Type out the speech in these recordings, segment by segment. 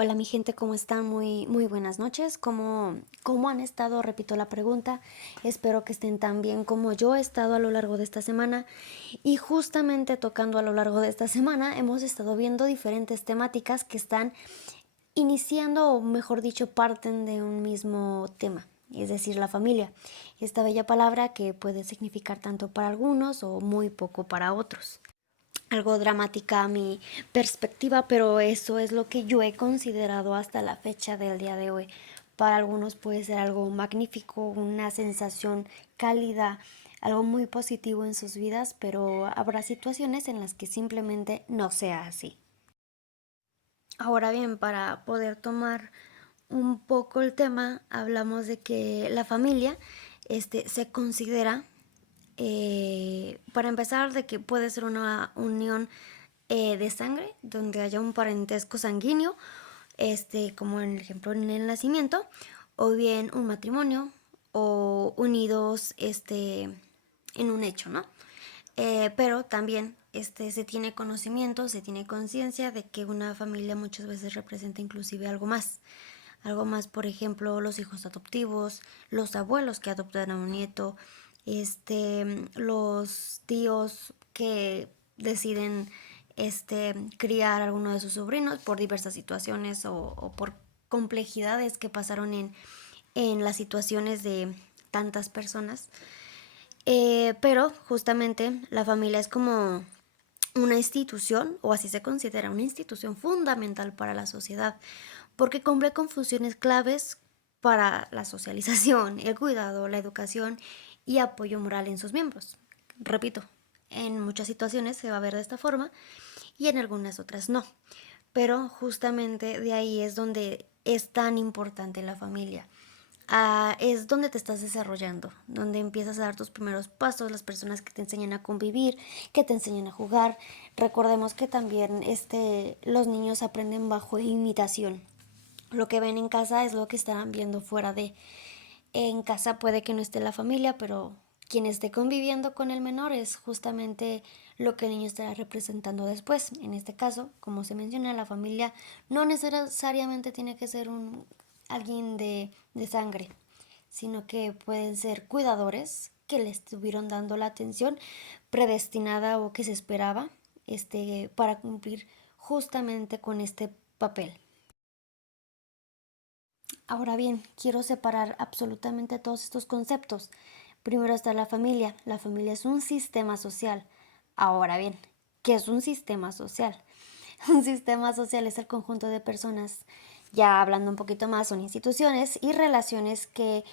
Hola mi gente, ¿cómo están? Muy buenas noches. ¿Cómo han estado? Repito la pregunta. Espero que estén tan bien como yo he estado a lo largo de esta semana. Y justamente tocando a lo largo de esta semana hemos estado viendo diferentes temáticas que están iniciando, o mejor dicho, parten de un mismo tema, es decir, la familia. Esta bella palabra que puede significar tanto para algunos o muy poco para otros. Algo dramática a mi perspectiva, pero eso es lo que yo he considerado hasta la fecha del día de hoy. Para algunos puede ser algo magnífico, una sensación cálida, algo muy positivo en sus vidas, pero habrá situaciones en las que simplemente no sea así. Ahora bien, para poder tomar un poco el tema, hablamos de que la familia se considera, para empezar, de que puede ser una unión de sangre, donde haya un parentesco sanguíneo, como en el ejemplo en el nacimiento, o bien un matrimonio, o unidos en un hecho, ¿no? Pero también se tiene conocimiento, se tiene conciencia de que una familia muchas veces representa inclusive algo más. Algo más, por ejemplo, los hijos adoptivos, los abuelos que adoptan a un nieto, los tíos que deciden criar a alguno de sus sobrinos por diversas situaciones o por complejidades que pasaron en las situaciones de tantas personas. Pero justamente la familia es como una institución, o así se considera, una institución fundamental para la sociedad, porque cumple con funciones claves para la socialización, el cuidado, la educación y apoyo moral en sus miembros. Repito, en muchas situaciones se va a ver de esta forma y en algunas otras no. Pero justamente de ahí es donde es tan importante la familia. Es donde te estás desarrollando, donde empiezas a dar tus primeros pasos, las personas que te enseñan a convivir, que te enseñan a jugar. Recordemos que también los niños aprenden bajo imitación. Lo que ven en casa es lo que estarán viendo fuera de. En casa puede que no esté la familia, pero quien esté conviviendo con el menor es justamente lo que el niño estará representando después. En este caso, como se menciona, la familia no necesariamente tiene que ser alguien de sangre, sino que pueden ser cuidadores que le estuvieron dando la atención predestinada o que se esperaba para cumplir justamente con este papel. Ahora bien, quiero separar absolutamente todos estos conceptos. Primero está la familia. La familia es un sistema social. Ahora bien, ¿qué es un sistema social? Un sistema social es el conjunto de personas, ya hablando un poquito más, son instituciones y relaciones que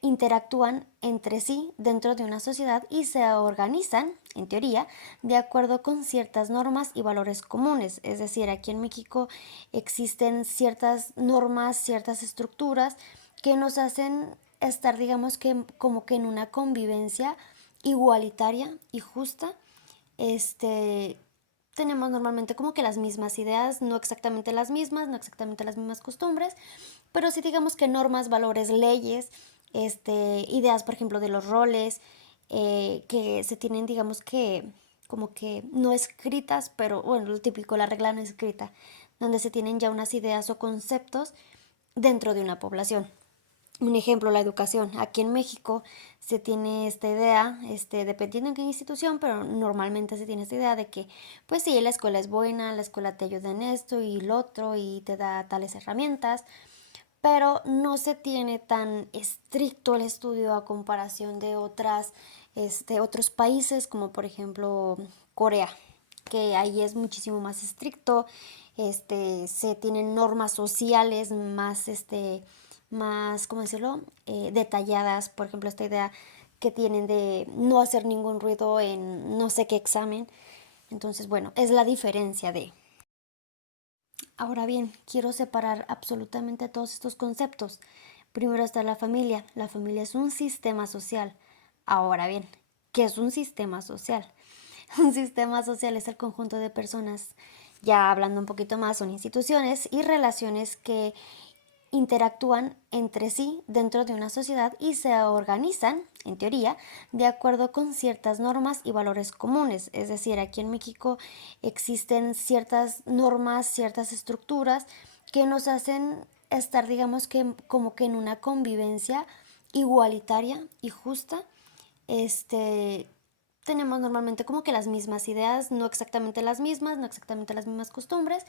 interactúan entre sí dentro de una sociedad y se organizan, en teoría, de acuerdo con ciertas normas y valores comunes. Es decir, aquí en México existen ciertas normas, ciertas estructuras que nos hacen estar, digamos que como que en una convivencia igualitaria y justa. Este, Tenemos normalmente como que las mismas ideas, no exactamente las mismas, no exactamente las mismas costumbres, pero sí digamos que normas, valores, leyes, ideas, por ejemplo, de los roles, que se tienen, digamos que, como que no escritas, pero bueno, lo típico, la regla no escrita, donde se tienen ya unas ideas o conceptos dentro de una población. Un ejemplo, la educación. Aquí en México se tiene esta idea, dependiendo en qué institución, pero normalmente se tiene esta idea de que, pues sí, la escuela es buena, la escuela te ayuda en esto y lo otro y te da tales herramientas, pero no se tiene tan estricto el estudio a comparación de otros países, como por ejemplo Corea, que ahí es muchísimo más estricto. Se tienen normas sociales más, ¿cómo decirlo? Detalladas. Por ejemplo, esta idea que tienen de no hacer ningún ruido en no sé qué examen. Entonces, bueno, es la diferencia de. Ahora bien, quiero separar absolutamente todos estos conceptos. Primero está la familia. La familia es un sistema social. Ahora bien, ¿qué es un sistema social? Un sistema social es el conjunto de personas, ya hablando un poquito más, son instituciones y relaciones que interactúan entre sí dentro de una sociedad y se organizan, en teoría, de acuerdo con ciertas normas y valores comunes. Es decir, aquí en México existen ciertas normas, ciertas estructuras que nos hacen estar, digamos que como que en una convivencia igualitaria y justa. Este, tenemos normalmente como que las mismas ideas, no exactamente las mismas, no exactamente las mismas costumbres,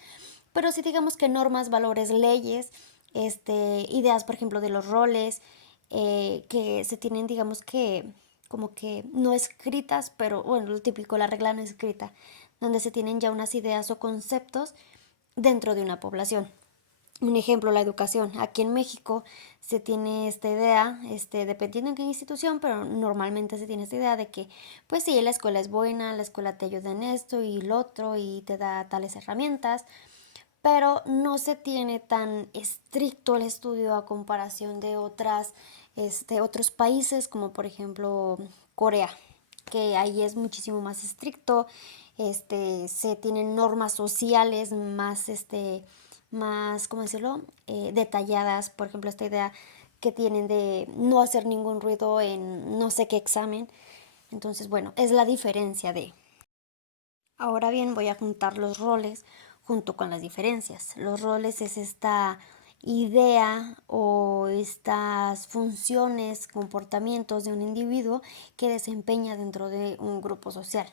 pero sí digamos que normas, valores, leyes, ideas, por ejemplo, de los roles, que se tienen, digamos que como que no escritas, pero bueno, lo típico, la regla no escrita, donde se tienen ya unas ideas o conceptos dentro de una población. Un ejemplo, la educación. Aquí en México se tiene esta idea, dependiendo en qué institución, pero normalmente se tiene esta idea de que, pues sí, la escuela es buena, la escuela te ayuda en esto y lo otro y te da tales herramientas, pero no se tiene tan estricto el estudio a comparación de otros países, como por ejemplo Corea, que ahí es muchísimo más estricto, se tienen normas sociales más, ¿cómo decirlo? Detalladas, por ejemplo, esta idea que tienen de no hacer ningún ruido en no sé qué examen. Entonces, bueno, es la diferencia de... Ahora bien, voy a juntar los roles junto con las diferencias. Los roles es esta idea o estas funciones, comportamientos de un individuo que desempeña dentro de un grupo social.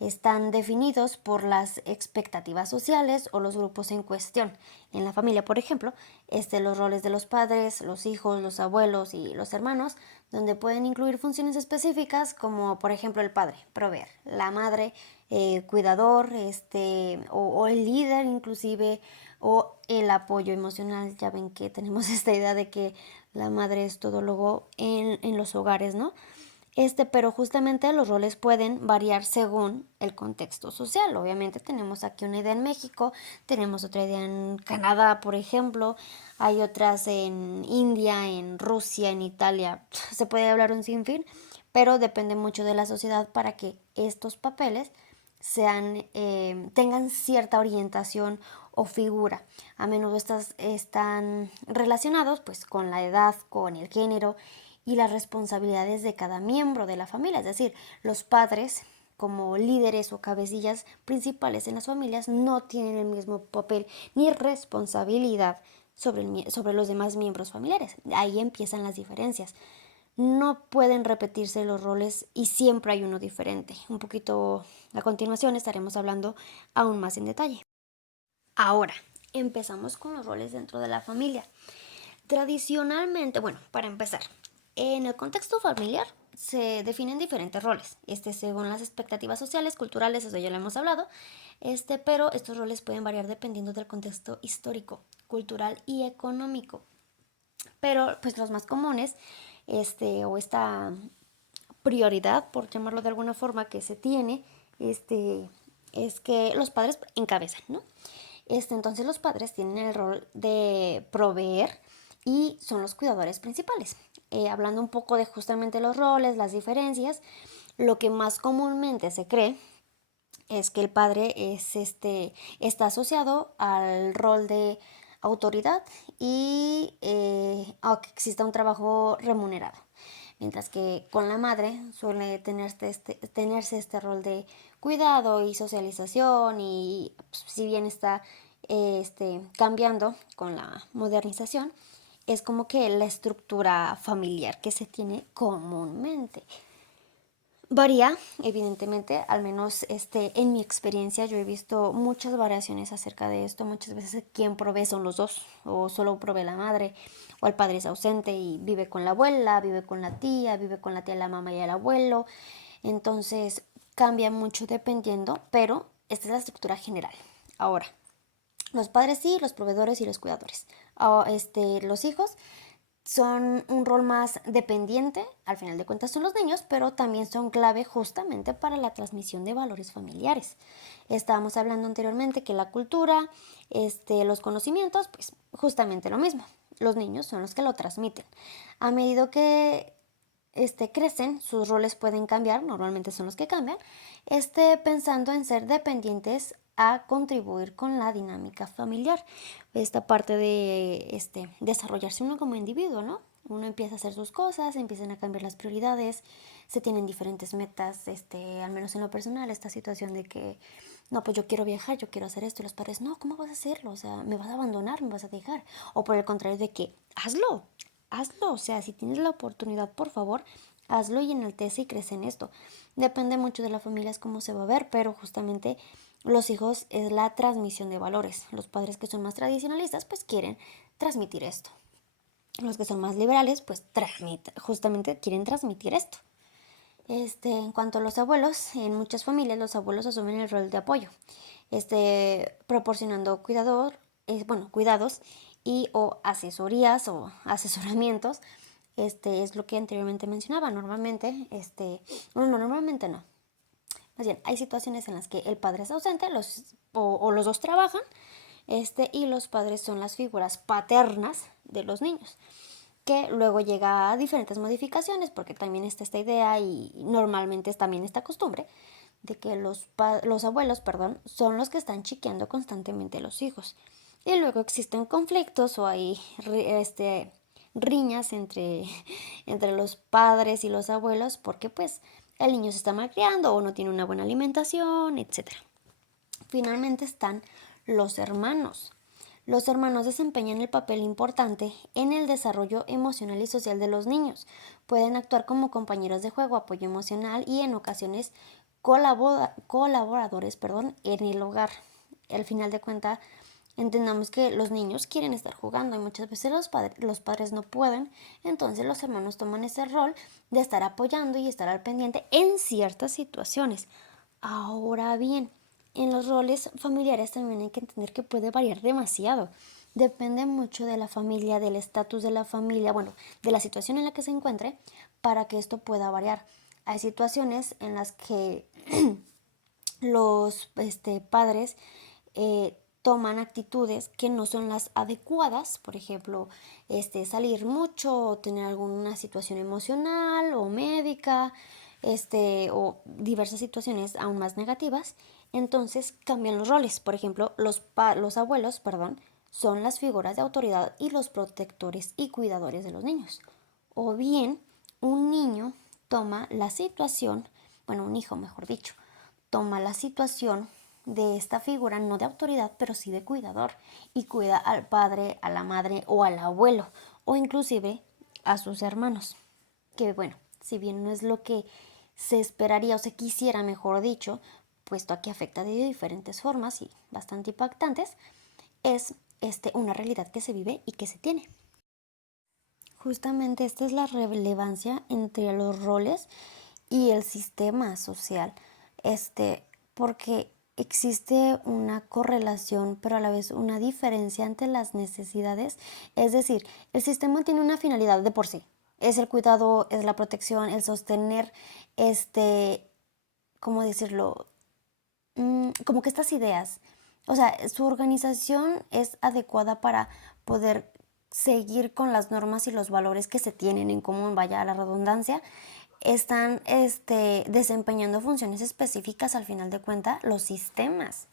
Están definidos por las expectativas sociales o los grupos en cuestión. En la familia, por ejemplo, los roles de los padres, los hijos, los abuelos y los hermanos, donde pueden incluir funciones específicas como, por ejemplo, el padre, proveer, la madre, cuidador, o el líder inclusive, o el apoyo emocional. Ya ven que tenemos esta idea de que la madre es todólogo en los hogares, ¿no? Pero justamente los roles pueden variar según el contexto social. Obviamente tenemos aquí una idea en México, tenemos otra idea en Canadá, por ejemplo, hay otras en India, en Rusia, en Italia, se puede hablar un sinfín, pero depende mucho de la sociedad para que estos papeles tengan cierta orientación o figura. A menudo están relacionados pues con la edad, con el género y las responsabilidades de cada miembro de la familia. Es decir, los padres como líderes o cabecillas principales en las familias no tienen el mismo papel ni responsabilidad sobre los demás miembros familiares. Ahí empiezan las diferencias. No pueden repetirse los roles y siempre hay uno diferente. Un poquito a continuación estaremos hablando aún más en detalle. Ahora, empezamos con los roles dentro de la familia. Tradicionalmente, bueno, para empezar, en el contexto familiar se definen diferentes roles, según las expectativas sociales, culturales, eso ya lo hemos hablado, pero estos roles pueden variar dependiendo del contexto histórico, cultural y económico. Pero pues los más comunes, o esta prioridad, por llamarlo de alguna forma, que se tiene, es que los padres encabezan, ¿no? Entonces los padres tienen el rol de proveer y son los cuidadores principales. Hablando un poco de justamente los roles, las diferencias, lo que más comúnmente se cree es que el padre está asociado al rol de autoridad y aunque exista un trabajo remunerado. Mientras que con la madre suele tenerse este rol de cuidado y socialización y pues, si bien está cambiando con la modernización, es como que la estructura familiar que se tiene comúnmente. Varía, evidentemente, al menos en mi experiencia yo he visto muchas variaciones acerca de esto. Muchas veces quien provee son los dos, o solo provee la madre, o el padre es ausente y vive con la abuela, vive con la tía, vive con la tía, la mamá y el abuelo. Entonces cambia mucho dependiendo, pero esta es la estructura general. Ahora, los padres sí, los proveedores y los cuidadores. Los hijos son un rol más dependiente, al final de cuentas son los niños, pero también son clave justamente para la transmisión de valores familiares. Estábamos hablando anteriormente que la cultura, los conocimientos, pues justamente lo mismo. Los niños son los que lo transmiten. A medida que crecen, sus roles pueden cambiar, normalmente son los que cambian, pensando en ser dependientes a contribuir con la dinámica familiar. Esta parte de desarrollarse uno como individuo, ¿no? Uno empieza a hacer sus cosas, empiezan a cambiar las prioridades, se tienen diferentes metas, al menos en lo personal, esta situación de que, no, pues yo quiero viajar, yo quiero hacer esto, y los padres, no, ¿cómo vas a hacerlo? O sea, me vas a abandonar, me vas a dejar. O por el contrario de que, hazlo, o sea, si tienes la oportunidad, por favor, hazlo y enaltece y crece en esto. Depende mucho de la familia, es cómo se va a ver, pero justamente los hijos es la transmisión de valores. Los padres que son más tradicionalistas, pues quieren transmitir esto. Los que son más liberales, pues justamente quieren transmitir esto. En cuanto a los abuelos, en muchas familias los abuelos asumen el rol de apoyo, proporcionando cuidados y o asesorías o asesoramientos. Es lo que anteriormente mencionaba. Normalmente no. Más bien, hay situaciones en las que el padre es ausente, o los dos trabajan, y los padres son las figuras paternas de los niños, que luego llega a diferentes modificaciones, porque también está esta idea y normalmente es también esta costumbre de que los abuelos, son los que están chiqueando constantemente a los hijos. Y luego existen conflictos o hay riñas entre los padres y los abuelos porque pues el niño se está malcriando o no tiene una buena alimentación, etcétera. Finalmente están los hermanos. Los hermanos desempeñan el papel importante en el desarrollo emocional y social de los niños. Pueden actuar como compañeros de juego, apoyo emocional y en ocasiones colaboradores en el hogar. Al final de cuentas, entendamos que los niños quieren estar jugando y muchas veces los padres no pueden, entonces los hermanos toman ese rol de estar apoyando y estar al pendiente en ciertas situaciones. Ahora bien, en los roles familiares también hay que entender que puede variar demasiado. Depende mucho de la familia, del estatus de la familia, bueno, de la situación en la que se encuentre para que esto pueda variar. Hay situaciones en las que los padres toman actitudes que no son las adecuadas, por ejemplo, salir mucho o tener alguna situación emocional o médica, o diversas situaciones aún más negativas, entonces cambian los roles. Por ejemplo, los abuelos, son las figuras de autoridad y los protectores y cuidadores de los niños. O bien, un niño toma la situación, bueno, un hijo, mejor dicho, toma la situación de esta figura, no de autoridad, pero sí de cuidador, y cuida al padre, a la madre o al abuelo, o inclusive a sus hermanos. Que bueno, si bien no es lo que se esperaría o se quisiera, mejor dicho, puesto a que afecta de diferentes formas y bastante impactantes, es una realidad que se vive y que se tiene. Justamente esta es la relevancia entre los roles y el sistema social, porque existe una correlación, pero a la vez una diferencia entre las necesidades. Es decir, el sistema tiene una finalidad de por sí. Es el cuidado, es la protección, el sostener, ¿cómo decirlo? Como que estas ideas, o sea, su organización es adecuada para poder seguir con las normas y los valores que se tienen en común, vaya a la redundancia, están desempeñando funciones específicas al final de cuentas los sistemas.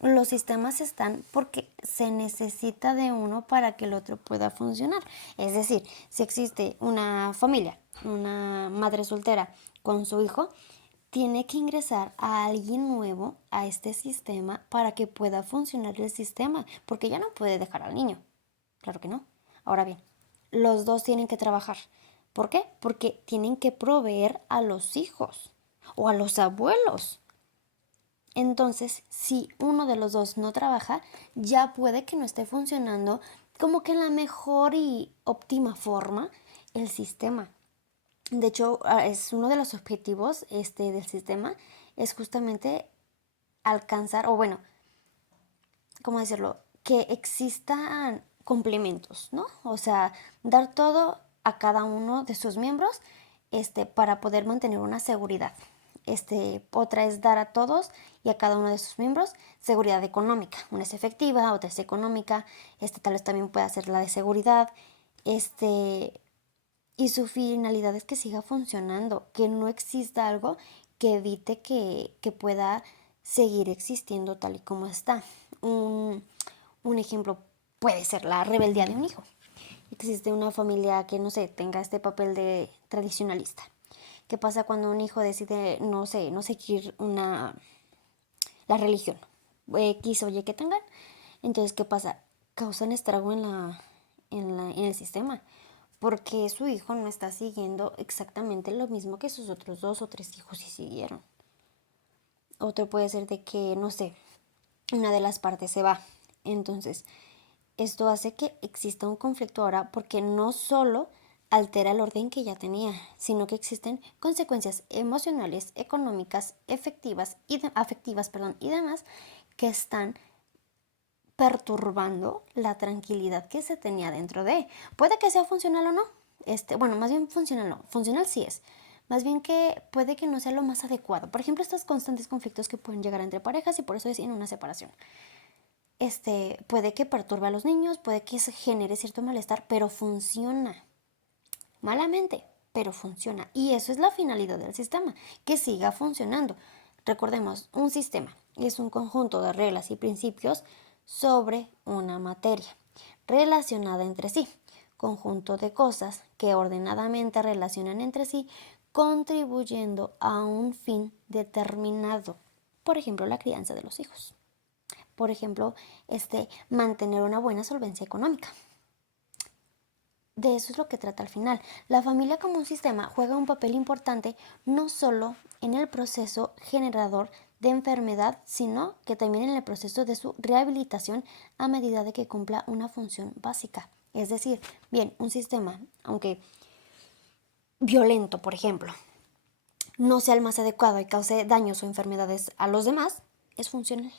Los sistemas están porque se necesita de uno para que el otro pueda funcionar. Es decir, si existe una familia, una madre soltera con su hijo, tiene que ingresar a alguien nuevo a este sistema para que pueda funcionar el sistema, porque ya no puede dejar al niño. Claro que no. Ahora bien, los dos tienen que trabajar. ¿Por qué? Porque tienen que proveer a los hijos o a los abuelos. Entonces, si uno de los dos no trabaja, ya puede que no esté funcionando como que en la mejor y óptima forma el sistema. De hecho, es uno de los objetivos del sistema, es justamente alcanzar, o bueno, ¿cómo decirlo? Que existan complementos, ¿no? O sea, dar todo a cada uno de sus miembros, para poder mantener una seguridad. Otra es dar a todos y a cada uno de sus miembros seguridad económica. Una es efectiva, otra es económica, tal vez también pueda ser la de seguridad, y su finalidad es que siga funcionando, que no exista algo que evite que pueda seguir existiendo tal y como está. Un ejemplo puede ser la rebeldía de un hijo. existe una familia que, no sé, tenga este papel de tradicionalista. ¿Qué pasa cuando un hijo decide, no sé, no seguir la religión X o Y que tengan? Entonces, ¿qué pasa? Causan estrago en el sistema, porque su hijo no está siguiendo exactamente lo mismo que sus otros 2 o 3 hijos sí siguieron. Otro puede ser de que, no sé, una de las partes se va. Entonces, esto hace que exista un conflicto ahora porque no solo altera el orden que ya tenía, sino que existen consecuencias emocionales, económicas, afectivas, y demás que están perturbando la tranquilidad que se tenía dentro de. Puede que sea funcional o no. Bueno, más bien funcional no. Funcional sí es. Más bien que puede que no sea lo más adecuado. Por ejemplo, estos constantes conflictos que pueden llegar entre parejas y por eso deciden una separación. Puede que perturbe a los niños, puede que se genere cierto malestar, pero funciona. Malamente, pero funciona. Y eso es la finalidad del sistema, que siga funcionando. Recordemos, un sistema es un conjunto de reglas y principios sobre una materia relacionada entre sí, conjunto de cosas que ordenadamente relacionan entre sí, contribuyendo a un fin determinado. Por ejemplo, la crianza de los hijos. Por ejemplo, mantener una buena solvencia económica. De eso es lo que trata al final. La familia como un sistema juega un papel importante no solo en el proceso generador de enfermedad, sino que también en el proceso de su rehabilitación a medida de que cumpla una función básica. Es decir, bien, un sistema, aunque violento, por ejemplo, no sea el más adecuado y cause daños o enfermedades a los demás, es funcional.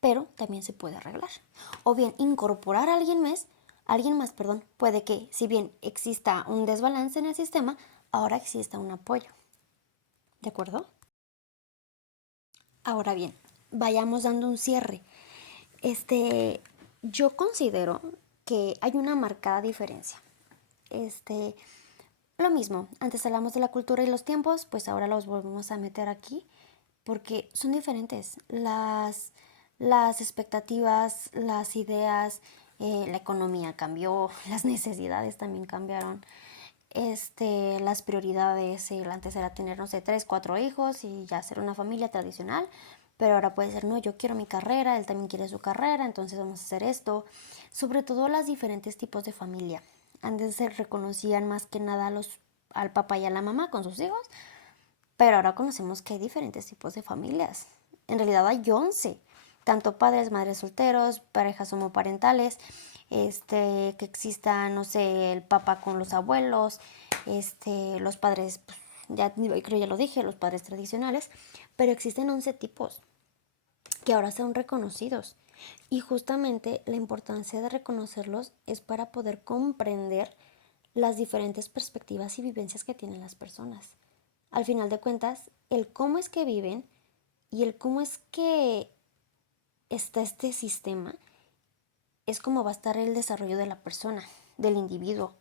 Pero también se puede arreglar. O bien incorporar a alguien más, puede que, si bien exista un desbalance en el sistema, ahora exista un apoyo. ¿De acuerdo? Ahora bien, vayamos dando un cierre. Yo considero que hay una marcada diferencia. Lo mismo, antes hablamos de la cultura y los tiempos, pues ahora los volvemos a meter aquí porque son diferentes. Las expectativas, las ideas, la economía cambió, las necesidades también cambiaron. Las prioridades, antes era tener, no sé, 3, 4 hijos y ya ser una familia tradicional, pero ahora puede ser, no, yo quiero mi carrera, él también quiere su carrera, entonces vamos a hacer esto. Sobre todo los diferentes tipos de familia. Antes se reconocían más que nada al papá y a la mamá con sus hijos, pero ahora conocemos que hay diferentes tipos de familias. En realidad hay 11, tanto padres, madres solteros, parejas homoparentales, que exista, no sé, el papá con los abuelos, los padres, pues, ya creo ya lo dije, los padres tradicionales, pero existen 11 tipos que ahora son reconocidos. Y justamente la importancia de reconocerlos es para poder comprender las diferentes perspectivas y vivencias que tienen las personas. Al final de cuentas, el cómo es que viven y el cómo es que está este sistema es como va a estar el desarrollo de la persona, del individuo.